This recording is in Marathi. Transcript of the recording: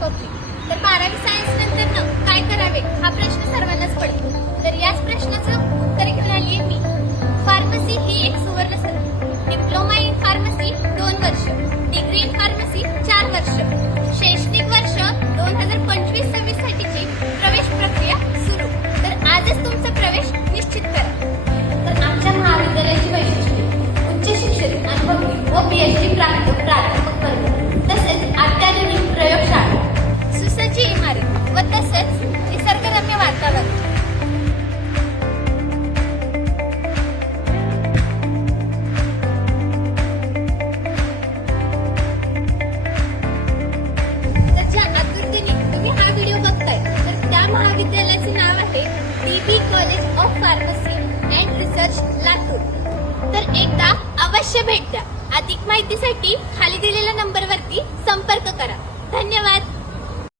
पब्लिक. तर 12वी सायन्स नंतर काय करावे हा प्रश्न सर्वांनाच पडतो. तर याच प्रश्नाचं उत्तर घेऊन आली आहे मी. फार्मसी ही एक सुवर्ण संधी. डिप्लोमा इन फार्मसी 2 वर्ष, डिग्री इन फार्मसी 4 वर्ष. शैक्षणिक वर्ष 2025-26 साठीची प्रवेश प्रक्रिया सुरू. तर आजच तुमचा प्रवेश निश्चित करा. तर आमच्या महाविद्यालयाची वैशिष्ट्ये: उच्च शिक्षण, अनुभवी व PhD प्राप्त प्राध्यापक वर्ग, तसेच अत्याधुनिक प्रयोगशाळा, सुसज्ज इमारत व तसेच निसर्गरम्य वातावरण. तर ज्या आतुरतेने तुम्ही हा व्हिडिओ बघताय, तर त्या महाविद्यालयाचे नाव आहे DB college of pharmacy and research, Latur. तर एकदा अवश्य भेट द्या. अधिक माहितीसाठी खाली दिलेल्या नंबरवरती संपर्क करा. धन्यवाद.